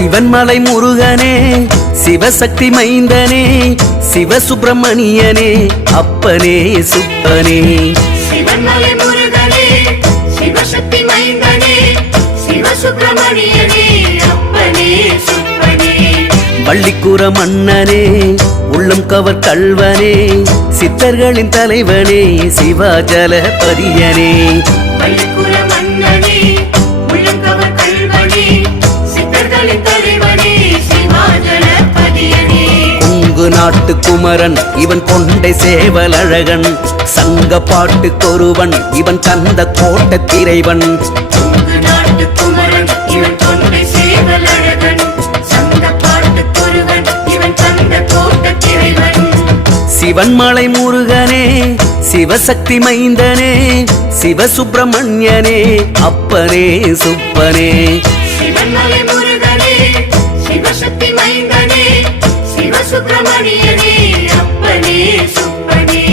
சிவன்மலை முருகனே, சிவசக்தி மைந்தனே, சிவசுப்பிரமணியனே, அப்பனே சுப்பனே. சிவன்மலை முருகனே, சிவசக்தி மைந்தனே, சிவசுப்பிரமணியனே, அப்பனே சுப்பனே. பள்ளிக்கூற மன்னனே, உள்ளம் கவர் கல்வனே, சித்தர்களின் தலைவனே, சிவாஜலபதியனே. பள்ளிக்கூற மன்னனே, உள்ளம் கவர் கல்வனே, சித்தர்களின் தலைவனே, சிவாஜலபதியனே. கொங்கு நாட்டு குமரன் இவன் கொண்டை சேவல் அழகன், சங்க பாட்டுக்கொருவன் இவன் கந்த கோட்ட திரைவன். கொங்கு நாட்டு குமரன் இவன் கொண்டை சேவல் அழகன், சங்க பாட்டுக்கொருவன் இவன் கந்த கோட்ட திரைவன். சிவன்மலை முருகனே, சிவசக்தி மைந்தனே, சிவசுப்பிரமணியனே, அப்பனே சுப்பனே. சிவன்மலை முருகனே, சிவசக்தி மைந்தனே, சிவசுப்பிரமணியனே, அப்பனே சுப்பனே.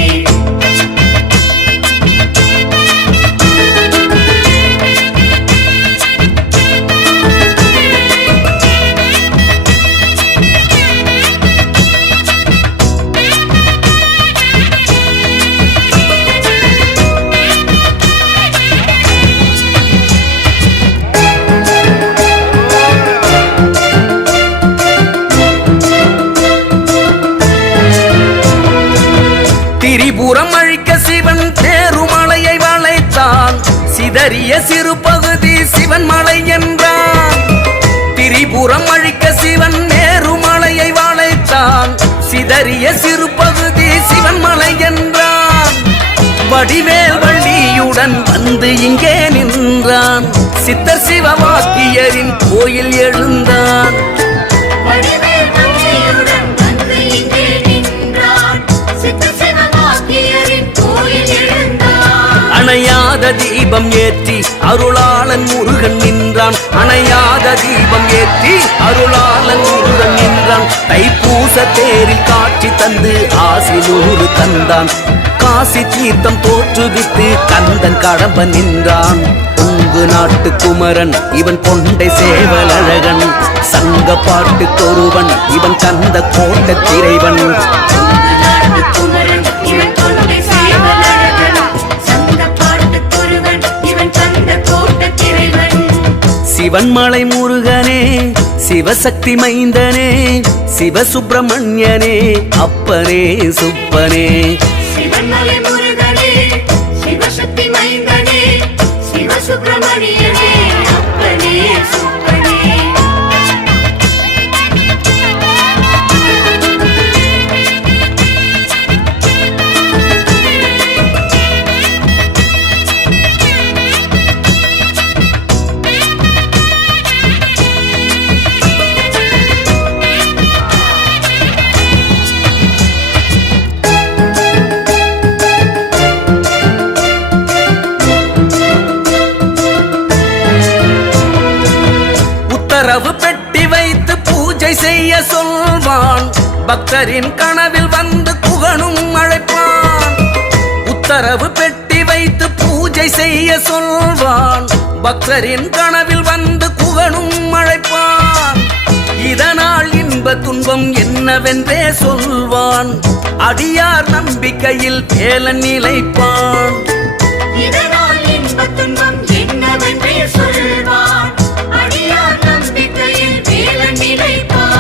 திரிபுரம் அழிக்க சிவன் தேருமலையை வளைத்தான், சிதறிய சிறு பகுதி சிவன்மலை என்றான். திரிபுரம் அழிக்க சிவன் நேருமலையை வளைத்தான், சிதறிய சிறு பகுதி சிவன்மலை என்றான். வடிவேல் வள்ளியுடன் வந்து இங்கே நின்றான், சித்தர் சிவவாக்கியரின் கோயில் எழுந்தான். வடிவேல் வள்ளியுடன் வந்து இங்கே நின்றான், சித்தர் சிவவாக்கியரின் கோயில் எழுந்தான். அணையாத தீபம் ஏற்றி அருளாளன் முருகன் நின்றான், அணையாத தீபம் ஏற்றி அருளாளன் முருகன் நின்றான். தைப்பூச தேரில் காட்சி தந்து ஆசி நூறு தந்தான், காசி தீர்த்தம் தோற்றுவித்து கந்தன் கடம்ப நின்றான். கொங்கு நாட்டு குமரன் இவன் கொண்டை சேவல் அழகன், சங்க பாட்டுக்கொருவன் இவன் கந்த கோட்ட திரைவன். கொங்கு நாட்டு குமரன் இவன் கொண்டை சேவல் அழகன், சங்க பாட்டுக்கொருவன் இவன் கந்த கோட்ட திரைவன். சிவன்மலை முருகனே, சிவசக்தி மைந்தனே, சிவசுப்பிரமணியனே, அப்பனே சுப்பனே. சிவன்மலை முருகனே, சிவசக்தி மைந்தனே, சிவசுப்பிரமணியனே, அப்பனே சுப்பனே. உத்தரவு பெட்டி வைத்து பூஜை செய்ய சொல்வான், பக்தரின் கனவில் வந்து குகனும் அழைப்பான். உத்தரவு பெட்டி வைத்து பூஜை செய்ய சொல்வான், பக்தரின் கனவில் வந்து குகனும் அழைப்பான். இதனால் இன்ப துன்பம் என்னவென்றே சொல்வான், அடியார் நம்பிக்கையில் வேலன் நிலைப்பான். இதனால் இன்ப துன்பம் என்னவென்றே சொல்வான், அடியார் நம்பிக்கையில் வேலன் நிலைப்பான்.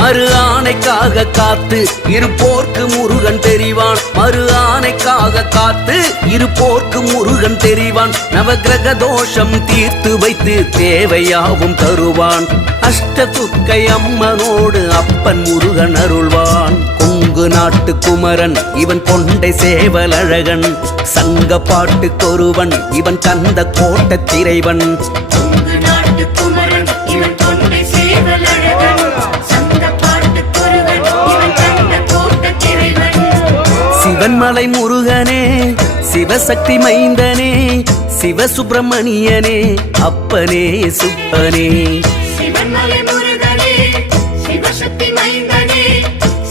மறு ஆணைக்காக காத்து இருப்போர்க்கு முருகன் தெரிவான், மறு ஆணைக்காக காத்து இருப்போர்க்கு முருகன் தெரிவான். நவகிரக தோஷம் தீர்த்து வைத்து தேவையாவும் தருவான், அஷ்ட துர்க்கை அம்மனோடு அப்பன் முருகன் அருள்வான். கொங்கு நாட்டு குமரன் இவன் கொண்டை சேவல் அழகன், சங்க பாட்டுக்கொருவன் இவன் கந்த கோட்ட திரைவன். கொங்கு நாட்டு குமரன் இவன் கொண்டை சேவல் அழகன், சங்க பாட்டுக்கொருவன் இவன் கந்த கோட்ட திரைவன். சிவன்மலை முருகனே, சிவசக்தி மைந்தனே, சிவசுப்பிரமணியனே, அப்பனே சுப்பனே. சிவன்மலை முருகனே, சிவசக்தி மைந்தனே,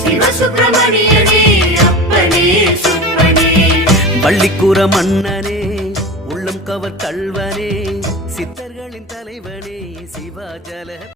சிவசுப்பிரமணியனே, அப்பனே சுப்பனே. பள்ளிக்கூற மன்னனே.